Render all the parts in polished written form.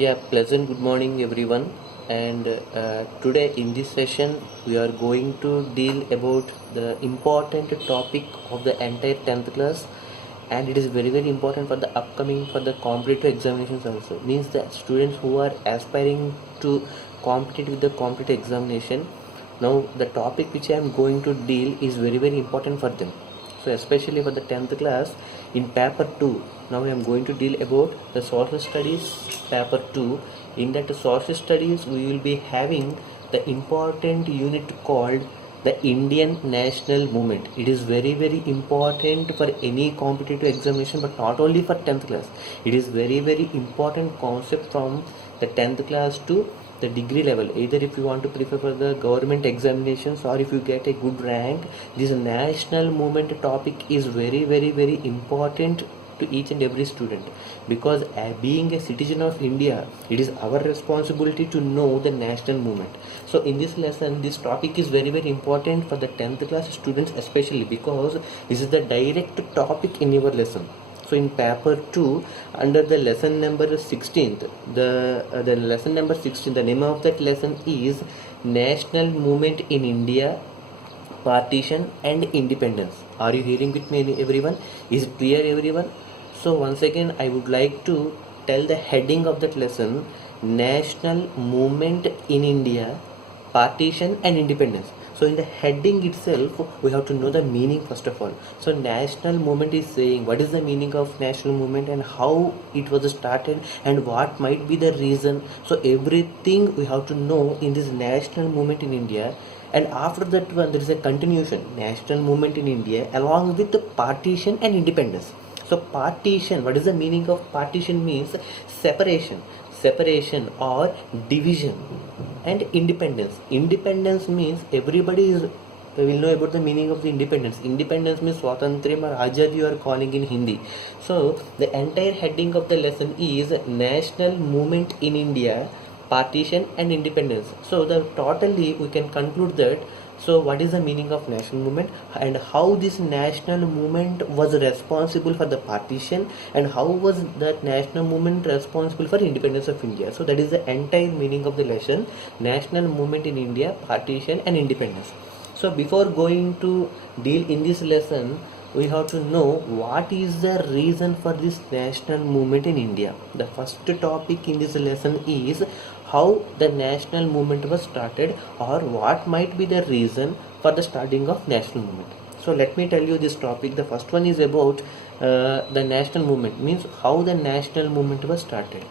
Yeah, pleasant good morning everyone. And today in this session we are going to deal about the important topic of the entire 10th class, and it is very important for the upcoming for the competitive examinations also. Means that students who are aspiring to compete with the competitive examination, now the topic which I am going to deal is very important for them. So especially for the 10th class in paper 2, now I am going to deal about the social studies paper 2. In that social studies we will be having the important unit called the Indian national movement. It is very important for any competitive examination, but not only for 10th class. It is very important concept from the 10th class to the degree level. Either if you want to prepare for the government examinations or if you get a good rank, this national movement topic is very important to each and every student, because being a citizen of India, it is our responsibility to know the national movement. So in this lesson this topic is very important for the 10th class students, especially because this is the direct topic in your lesson. So in paper 2, under the lesson number 16th, the lesson number 16, the name of that lesson is National Movement in India, Partition and Independence. Are you hearing with me everyone? Is it clear everyone? So once again I would like to tell the heading of that lesson: National Movement in India, Partition and Independence. So in the heading itself we have to know the meaning first of all. So national movement is saying what is the meaning of national movement and how it was started and what might be the reason. So everything we have to know in this national movement in India. And after that one there is a continuation, national movement in India along with the partition and independence. So partition, what is the meaning of partition? Means separation or division. And independence means everybody is will know about the meaning of the independence means swatantriyam or azadi you are calling in Hindi. So the entire heading of the lesson is national movement in India, partition and independence. So the totally we can conclude that. So what is the meaning of national movement and how this national movement was responsible for the partition and how was that national movement responsible for independence of India. So that is the entire meaning of the lesson, national movement in India, partition and independence. So before going to deal in this lesson, we have to know what is the reason for this national movement in India. The first topic in this lesson is how the national movement was started or what might be the reason for the starting of national movement. So let me tell you this topic. The first one is about the national movement, means how the national movement was started.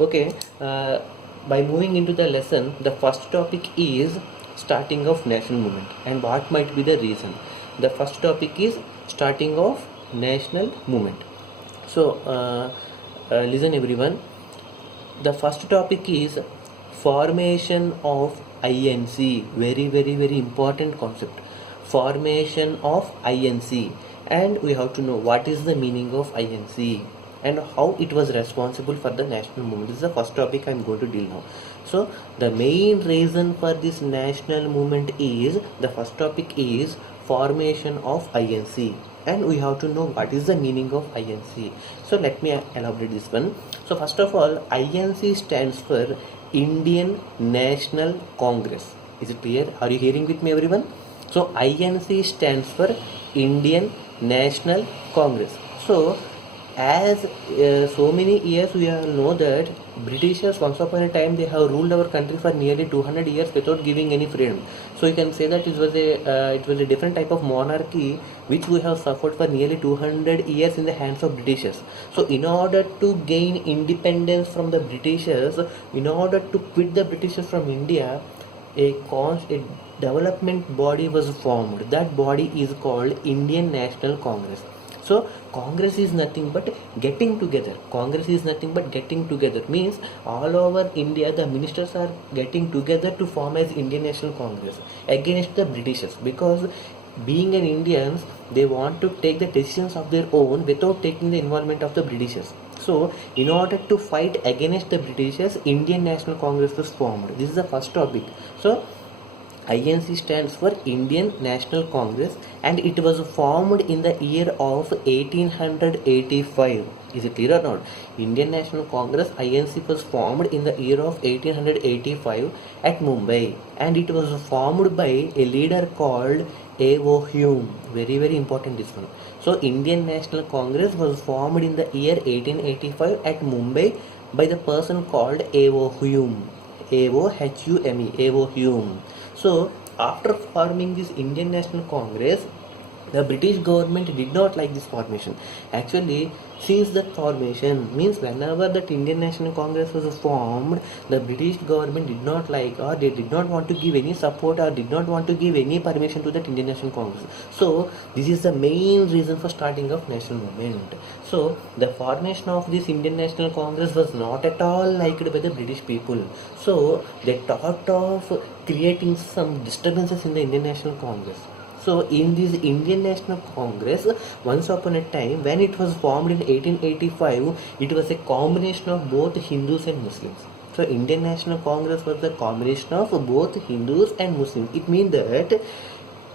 Okay, by moving into the lesson, the first topic is starting of national movement and what might be the reason. The first topic is starting of national movement. So listen everyone, the first topic is formation of INC. Very important concept, formation of INC. And we have to know what is the meaning of INC and how it was responsible for the national movement. This is the first topic I am going to deal now. So the main reason for this national movement is, the first topic is formation of INC, and we have to know what is the meaning of INC. So let me elaborate this one. So first of all, INC stands for Indian National Congress. Is it clear? Are you hearing with me everyone? So INC stands for Indian National Congress. So as so many years we all know that Britishers once upon a time they have ruled our country for nearly 200 years without giving any freedom. So you can say that it was a different type of monarchy which we have suffered for nearly 200 years in the hands of Britishers. So in order to gain independence from the Britishers, in order to quit the Britishers from India, a development body was formed. That body is called Indian National Congress. So Congress is nothing but getting together. Congress is nothing but getting together, means all over India the ministers are getting together to form as Indian National Congress against the Britishers, because being an Indians they want to take the decisions of their own without taking the involvement of the Britishers. So in order to fight against the Britishers, Indian National Congress was formed. This is the first topic. So INC stands for Indian National Congress, and it was formed in the year of 1885. Is it clear or not? Indian National Congress INC was formed in the year of 1885 at Mumbai, and it was formed by a leader called A.O. Hume. Very, very important this one. So Indian National Congress was formed in the year 1885 at Mumbai by the person called A.O. Hume. A-O-H-U-M-E, A.O. Hume. So, after forming this Indian National Congress, the British government did not like this formation. Actually, since that formation means whenever that Indian National Congress was formed, the British government did not like, or they did not want to give any support, or did not want to give any permission to that Indian National Congress. So this is the main reason for starting of national movement. So the formation of this Indian National Congress was not at all liked by the British people. So they thought of creating some disturbances in the Indian National Congress. So in this Indian National Congress, once upon a time, when it was formed in 1885, it was a combination of both Hindus and Muslims. So Indian National Congress was the combination of both Hindus and Muslims. It means that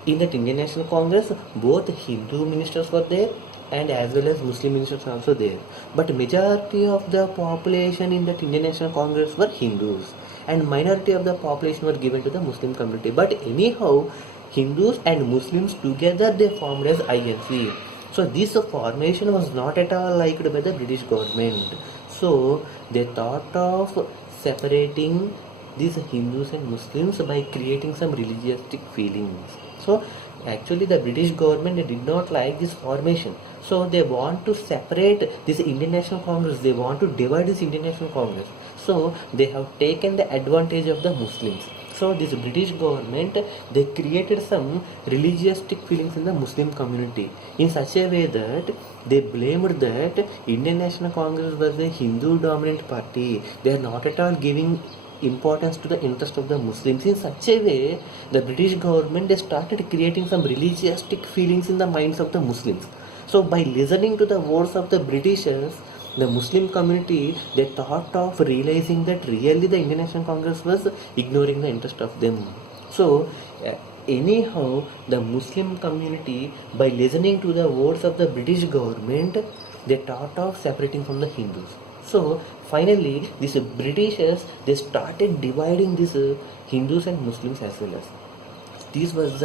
in that Indian National Congress, both Hindu ministers were there and as well as Muslim ministers were also there. But majority of the population in that Indian National Congress were Hindus, and minority of the population were given to the Muslim community. But anyhow, Hindus and Muslims together they formed as INC. So this formation was not at all liked by the British government. So they thought of separating these Hindus and Muslims by creating some religious feelings. So actually the British government did not like this formation. So they want to separate this Indian National Congress. They want to divide this Indian National Congress. So they have taken the advantage of the Muslims. So this British government, they created some religious feelings in the Muslim community in such a way that they blamed that Indian National Congress was a Hindu dominant party. They are not at all giving importance to the interest of the Muslims. In such a way, the British government, they started creating some religious feelings in the minds of the Muslims. So by listening to the words of the Britishers, the Muslim community, they thought of realizing that really the Indian National Congress was ignoring the interest of them. So anyhow, the Muslim community, by listening to the words of the British government, they thought of separating from the Hindus. So finally, these Britishers, they started dividing these Hindus and Muslims as well as. This was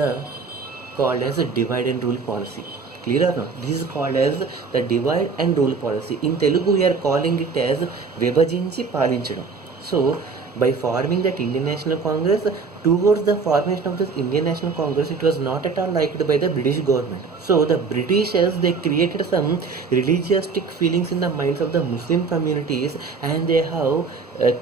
called as a divide and rule policy. Clear or not? This is called as the divide and rule policy. In Telugu, we are calling it as Vibhajinchi Palinchadam. So by forming that Indian National Congress, towards the formation of this Indian National Congress, it was not at all liked by the British government. So the Britishers, they created some religious feelings in the minds of the Muslim communities, and they have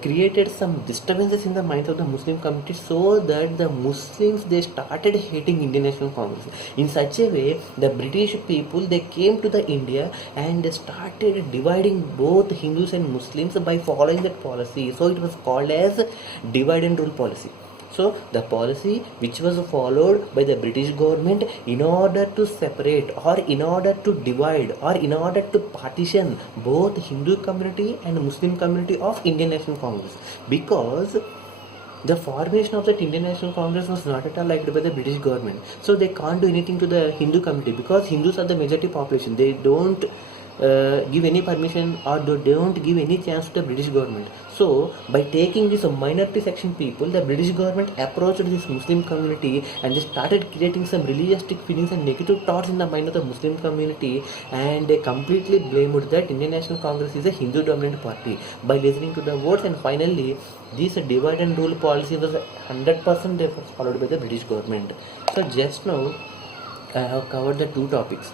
created some disturbances in the minds of the Muslim community, so that the Muslims, they started hating Indian National Congress. In such a way, the British people, they came to the India and they started dividing both Hindus and Muslims by following that policy. So it was called as divide and rule policy. So the policy which was followed by the British government in order to separate, or in order to divide, or in order to partition both Hindu community and Muslim community of Indian National Congress, because the formation of that Indian National Congress was not at all liked by the British government. So they can't do anything to the Hindu community, because Hindus are the majority population. They don't give any permission, or they don't give any chance to the British government. So by taking this minority section people, the British government approached this Muslim community and they started creating some religious feelings and negative thoughts in the mind of the Muslim community, and they completely blamed that Indian National Congress is a Hindu dominant party by listening to the words. And finally, this divide and rule policy was 100% followed by the British government. So just now I have covered the two topics.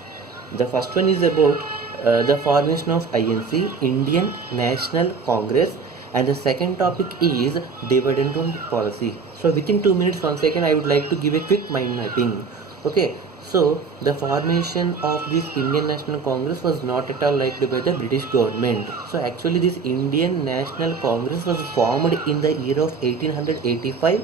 The first one is about the formation of INC, Indian National Congress, and the second topic is divide and rule policy. So within 2 minutes, 1 second, I would like to give a quick mind mapping. Okay, so the formation of this Indian National Congress was not at all liked by the British government. So actually this Indian National Congress was formed in the year of 1885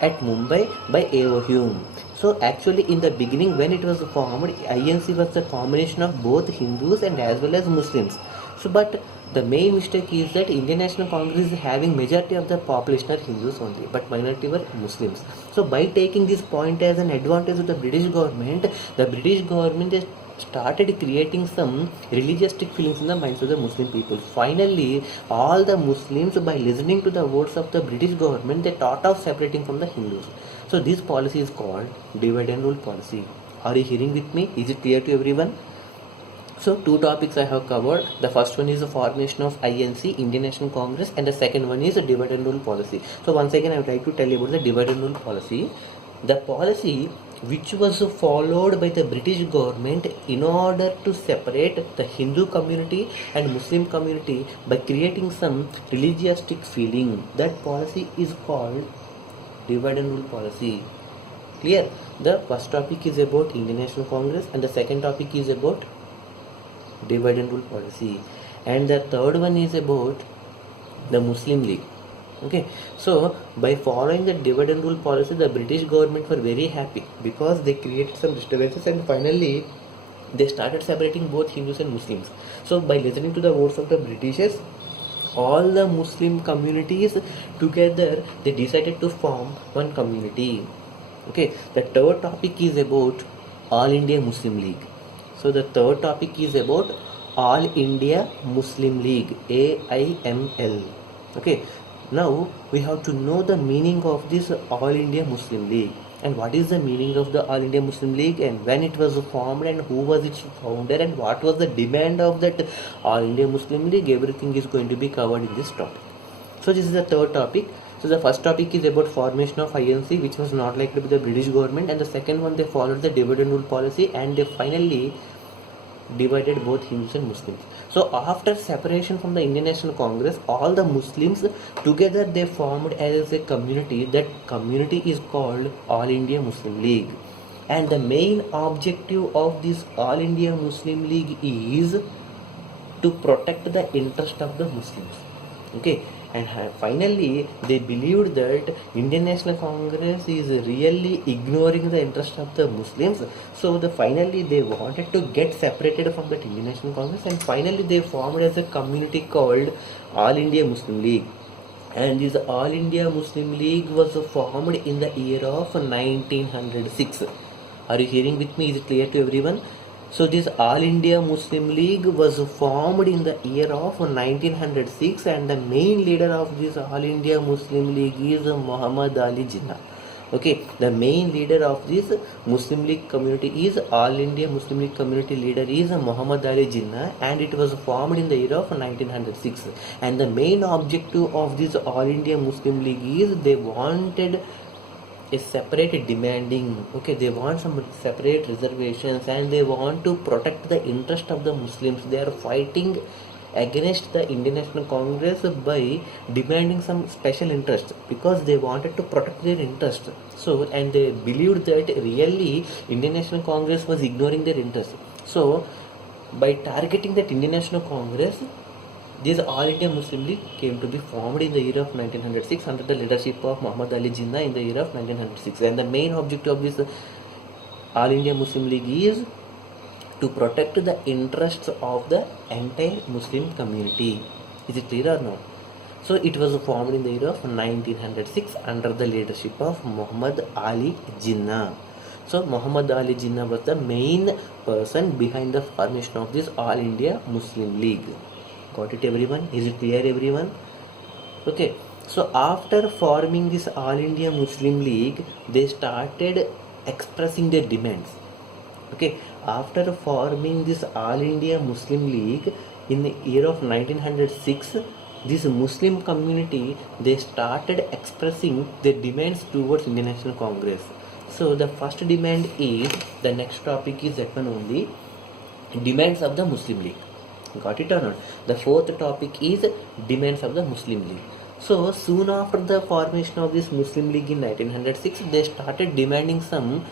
at Mumbai by A.O. Hume. So actually in the beginning, when it was formed, INC was the combination of both Hindus and as well as Muslims. So but The main mistake is that Indian National Congress is having majority of the population are Hindus only, but minority were Muslims. So by taking this point as an advantage of the British government has started creating some religious feelings in the minds of the Muslim people. Finally, all the Muslims, by listening to the words of the British government, they thought of separating from the Hindus. So this policy is called divide and rule policy. Are you hearing with me? Is it clear to everyone? So two topics I have covered. The first one is the formation of INC, Indian National Congress, and the second one is the divide and rule policy. So once again I would like to tell you about the divide and rule policy. The policy which was followed by the British government in order to separate the Hindu community and Muslim community by creating some religious feeling. That policy is called divide and rule policy. Clear? The first topic is about Indian National Congress and the second topic is about divide and rule policy, and the third one is about the Muslim League. Okay, so by following the divide and rule policy, the British government were very happy because they created some disturbances and finally they started separating both Hindus and Muslims. So by listening to the words of the Britishers, all the Muslim communities together they decided to form one community. Okay, the third topic is about All India Muslim League. So the third topic is about All India Muslim League, AIML. Okay, now we have to know the meaning of this All India Muslim League and what is the meaning of the All India Muslim League and when it was formed and who was its founder and what was the demand of that All India Muslim League. Everything is going to be covered in this topic. So this is the third topic. So the first topic is about formation of INC, which was not liked by the British government, and the second one they followed the divide and rule policy and they finally divided both Hindus and Muslims. So after separation from the Indian National Congress, all the Muslims together they formed as a community. That community is called All India Muslim League, and the main objective of this All India Muslim League is to protect the interest of the Muslims. Okay, and finally they believed that Indian National Congress is really ignoring the interest of the Muslims, so finally they wanted to get separated from that Indian National Congress, and finally they formed as a community called All India Muslim League. And this All India Muslim League was formed in the year of 1906. Are you hearing with me? Is it clear to everyone? So this All India Muslim League was formed in the year of 1906 and the main leader of this All India Muslim League is Muhammad Ali Jinnah. Okay, the main leader of this Muslim League community is All India Muslim League community leader is Muhammad Ali Jinnah, and it was formed in the year of 1906. And the main objective of this All India Muslim League is they wanted a separate demanding, okay, they want some separate reservations and they want to protect the interest of the Muslims. They are fighting against the Indian National Congress by demanding some special interest because they wanted to protect their interest. So, and they believed that really Indian National Congress was ignoring their interest. So by targeting that Indian National Congress, this All India Muslim League came to be formed in the year of 1906 under the leadership of Muhammad Ali Jinnah in the year of 1906. And the main objective of this All India Muslim League is to protect the interests of the entire Muslim community. Is it clear or no? So it was formed in the year of 1906 under the leadership of Muhammad Ali Jinnah. So Muhammad Ali Jinnah was the main person behind the formation of this All India Muslim League. Got it everyone? Is it clear everyone? Okay, so after forming this All India Muslim League, they started expressing their demands. Okay, after forming this All India Muslim League in the year of 1906, this Muslim community they started expressing their demands towards Indian National Congress. So the first demand is, the next topic is that one only, demands of the Muslim League. Got it or not? The fourth topic is demands of the Muslim League. So soon after the formation of this Muslim League in 1906, they started demanding some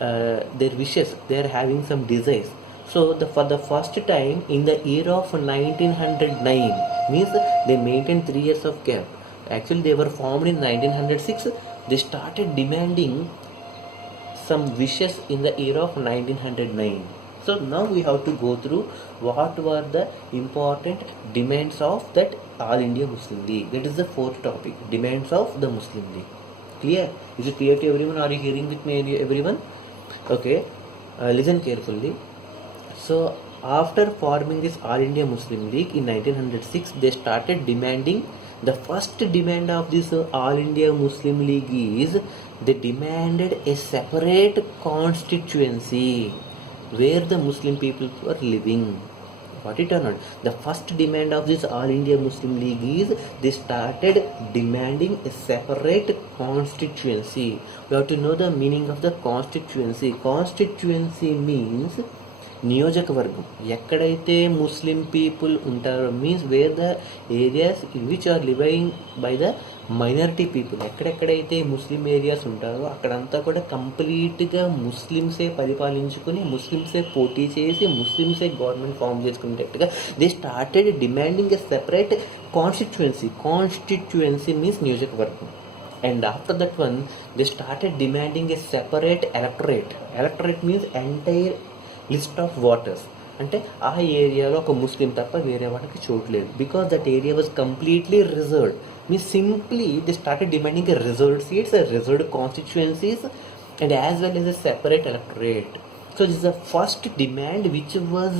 their wishes. They are having some desires. So for the first time in the year of 1909, means they maintained 3 years of gap. Actually they were formed in 1906. They started demanding some wishes in the year of 1909. So now we have to go through what were the important demands of that All India Muslim League. That is the fourth topic, demands of the Muslim League. Clear? Is it clear to everyone? Are you hearing with me, everyone? Okay, listen carefully. So after forming this All India Muslim League in 1906, they started demanding. The first demand of this All India Muslim League is they demanded a separate constituency where the Muslim people were living. Got it or not? The first demand of this All India Muslim League is they started demanding a separate constituency. We have to know the meaning of the constituency. Constituency means నియోజకవర్గం. ఎక్కడైతే Muslim people ఉంటారో means where the areas which are living by the minority people, ఎక్కడెక్కడైతే Muslim areas ఉంటారో అక్కడంతా కూడా కంప్లీట్గా ముస్లిమ్సే పరిపాలించుకుని ముస్లిమ్సే పోటీ చేసి ముస్లిమ్సే గవర్నమెంట్ ఫామ్ చేసుకునేటట్టుగా they started demanding a separate constituency. Constituency means నియోజకవర్గం. And after that one they started demanding a separate electorate. Electorate means entire list of waters. అంటే ఆ ఏరియాలో ఒక ముస్లిం తప్ప వేరే వాళ్ళకి చూడలేదు. Because that area was completely reserved. Means simply they started demanding a reserved seats, reserved constituencies and as well as a separate electorate. So this is the first demand which was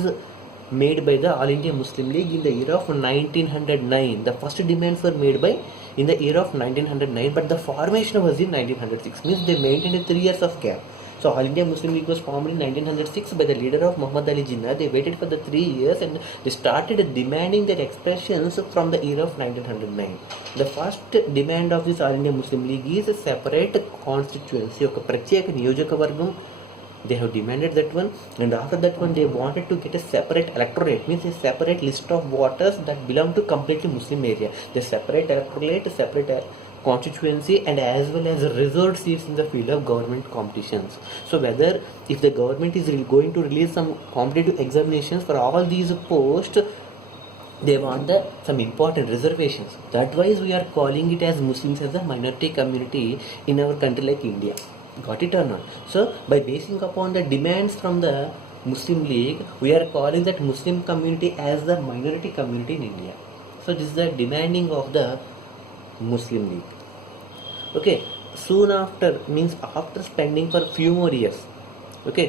made by the All India Muslim League in the year of 1909. The first demands were made by in the year of 1909, but the formation was in 1906. Means they maintained 3 years of gap. So All India Muslim League was formed in 1906 by the leader of Muhammad Ali Jinnah. They waited for the 3 years and they started demanding their expressions from the year of 1909. The first demand of this All India Muslim League is a separate constituency, oka pratyeka niyojakavargam. They have demanded that one, and after that one they wanted to get a separate electorate, means a separate list of voters that belong to completely Muslim area. The separate electorate, separate constituency, and as well as reserved seats in the field of government competitions. So whether if the government is going to release some competitive examinations for all these posts, they want some important reservations. That why we are calling it as Muslims as a minority community in our country like India. Got it or not? So by basing upon the demands from the Muslim League, we are calling that Muslim community as the minority community in India. So this is the demanding of the Muslim League. Okay, soon after, means after spending for few more years, okay,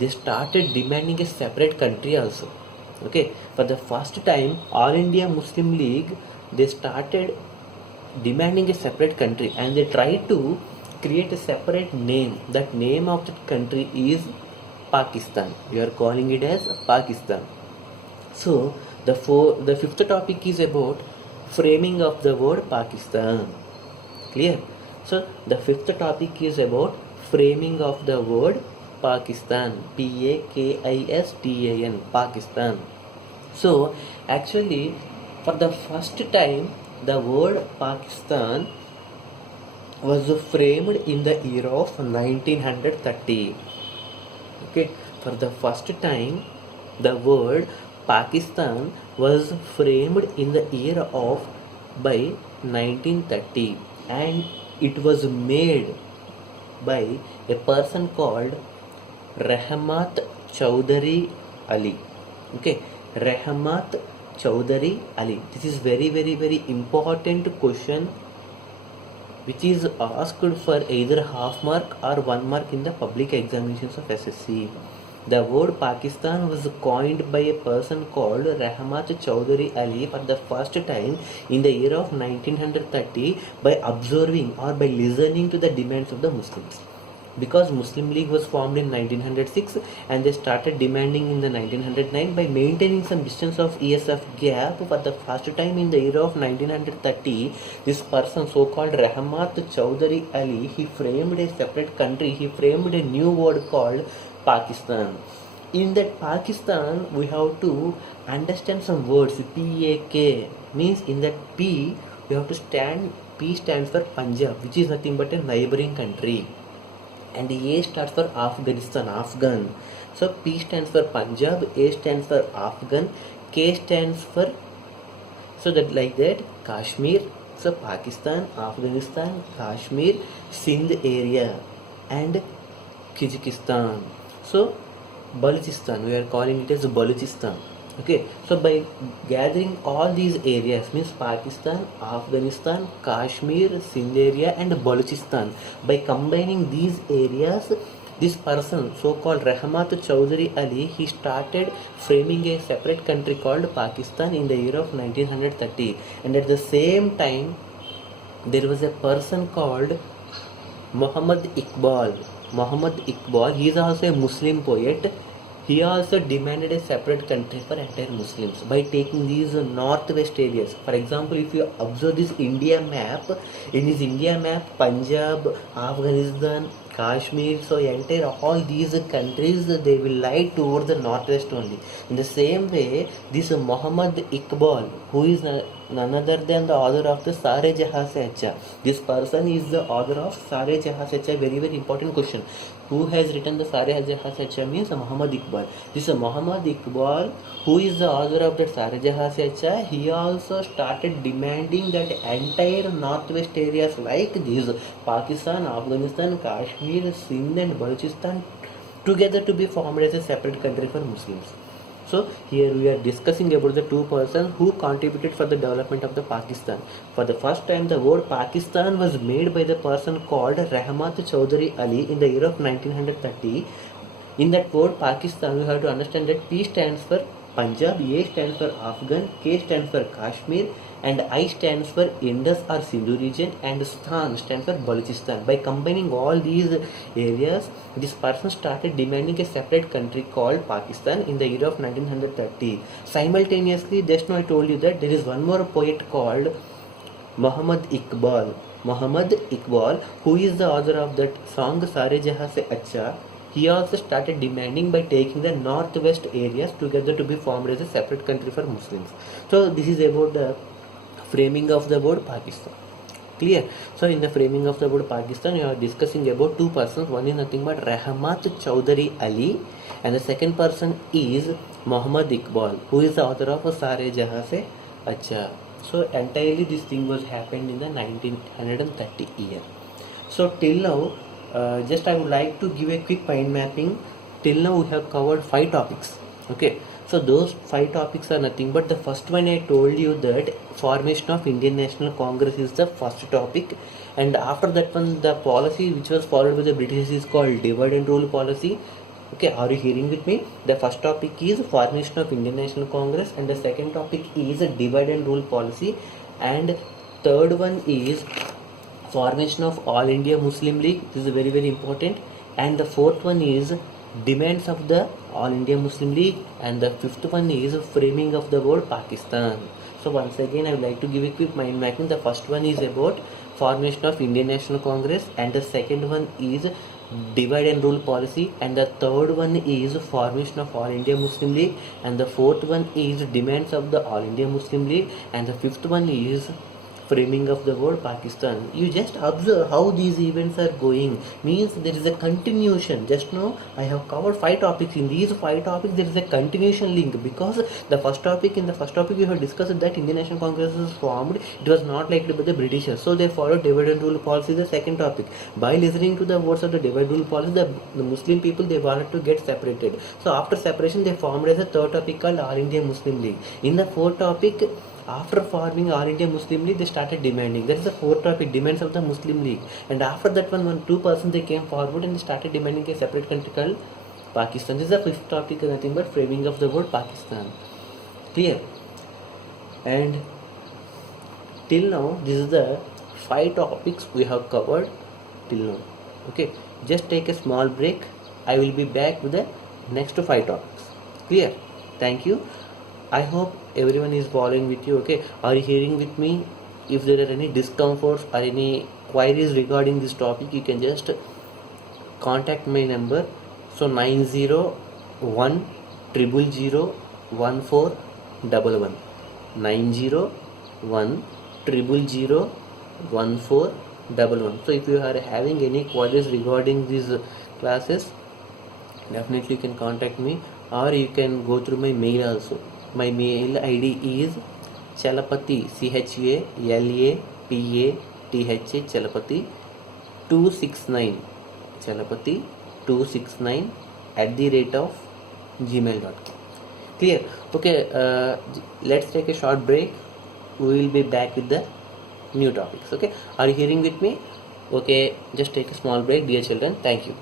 they started demanding a separate country also. Okay, for the first time All India Muslim League, they started demanding a separate country and they tried to create a separate name. That name of that country is Pakistan. We are calling it as Pakistan. So the fifth topic is about framing of the word Pakistan. Clear? So the fifth topic is about framing of the word Pakistan. Pakistan, Pakistan. So actually for the first time the word Pakistan was framed in the year of 1930. Okay, for the first time the word Pakistan was framed in the year of by 1930, and it was made by a person called Rahmat Chaudhary Ali. Okay, Rahmat Chaudhary Ali. This is very important question which is asked for either half mark or 1 mark in the public examinations of SSC. The word Pakistan was coined by a person called Rahmat Chaudhary Ali for the first time in the year of 1930 by observing or by listening to the demands of the Muslims. Because Muslim League was formed in 1906 and they started demanding in the 1909 by maintaining some distance of years of gap. For the first time in the year of 1930, this person so called Rahmat Chaudhary Ali, he framed a separate country. He framed a new word called Pakistan. In that Pakistan we have to understand some words. PAK means in that P we have to P stands for Punjab, which is nothing but a neighboring country, and A stands for Afghanistan, Afghan. So P stands for Punjab, A stands for Afghan, K stands for, so that like that Kashmir. So Pakistan, Afghanistan, Kashmir, Sindh area and Kyrgyzstan. So Balochistan, we are calling it as Balochistan. Okay, so by gathering all these areas means Pakistan, Afghanistan, Kashmir, Sindh area and Balochistan, by combining these areas, this person, so-called Rahmat Chaudhary Ali, he started framing a separate country called Pakistan in the year of 1930. And at the same time, there was a person called Muhammad Iqbal. Muhammad Iqbal, he is also a Muslim poet. He also demanded a separate country for entire Muslims by taking these northwest areas. For example, if you observe this India map, in this India map, Punjab, Afghanistan, Kashmir, so entire all these countries they will lie towards the northwest only. In the same way, this Muhammad Iqbal, who is none other than the author of the Sare Jahan Se Acha. This person is the author of Sare Jahan Se Acha. Very very important question. Who has written the Sare Jahan Se Acha means Muhammad Iqbal. This Muhammad Iqbal, who is the author of that Sare Jahan Se Acha, he also started demanding that entire northwest areas like these Pakistan, Afghanistan, Kashmir, Sindh and Balochistan together to be formed as a separate country for Muslims. So here we are discussing about the two persons who contributed for the development of the Pakistan. For the first time, the word Pakistan was made by the person called Rahmat Chaudhary Ali in the year of 1930. In that word Pakistan, we have to understand that P stands for Punjab, A stands for Afghan, K stands for Kashmir, and I stands for Indus or Sindhu region, and Stan stands for Balochistan. By combining all these areas, this person started demanding a separate country called Pakistan in the year of 1930. Simultaneously, just now I told you that there is one more poet called Muhammad Iqbal. Muhammad Iqbal, who is the author of that song Sare Jahan Se Acha, he also started demanding by taking the northwest areas together to be formed as a separate country for Muslims. So this is about the framing of the word Pakistan. Clear? So in the framing of the word Pakistan, you are discussing about two persons. One is nothing but Rahmat Chaudhary Ali, and the second person is Muhammad Iqbal, who is the author of Sare Jahan Se Acha. So entirely this thing was happened in the 1930 year. So till now, just I would like to give a quick mind mapping. Till now we have covered 5 topics. Okay, so those 5 topics are nothing but the first one I told you that formation of Indian National Congress is the first topic, and after that one the policy which was followed by the British is called divide and rule policy. Okay, are you hearing with me? The first topic is formation of Indian National Congress, and the second topic is divide and rule policy, and third one is formation of All India Muslim League. This is very very important. And the fourth one is demands of the All India Muslim League, and the fifth one is framing of the word Pakistan. So once again I would like to give a quick mind mapping. The first one is about formation of Indian National Congress, and the second one is divide and rule policy, and the third one is formation of All India Muslim League, and the fourth one is demands of the All India Muslim League, and the fifth one is framing of the word Pakistan. You just observe how these events are going. Means there is a continuation. Just now I have covered 5 topics. In these 5 topics there is a continuation link, because the first topic we have discussed that Indian National Congress was formed. It was not liked by the Britishers, so they followed divide and rule policy. The second topic, by listening to the words of the divide and rule policy, the Muslim people they wanted to get separated. So after separation they formed as a third topic called All India Muslim League. In the fourth topic, after forming All India Muslim League, they started demanding. That is the fourth topic, demands of the Muslim League. And after that one, 2 persons they came forward and they started demanding a separate country called Pakistan. This is the fifth topic, nothing but framing of the word Pakistan. Clear? And till now, this is the 5 topics we have covered till now. Okay, just take a small break. I will be back with the next 5 topics. Clear? Thank you. I hope everyone is following with you. Okay, are you hearing with me? If there are any discomforts or any queries regarding this topic, you can just contact my number. So 901 000 1411 901 000 1411. So if you are having any queries regarding these classes, definitely you can contact me, or you can go through my mail also. My mail ID is Chalapati, Chalapati Chalapati 269 Chalapati 269 @ gmail.com. Clear? Okay, let's take a short break. We will be back with the new topics. Okay, are you hearing with me? Okay, just take a small break, dear children. Thank you.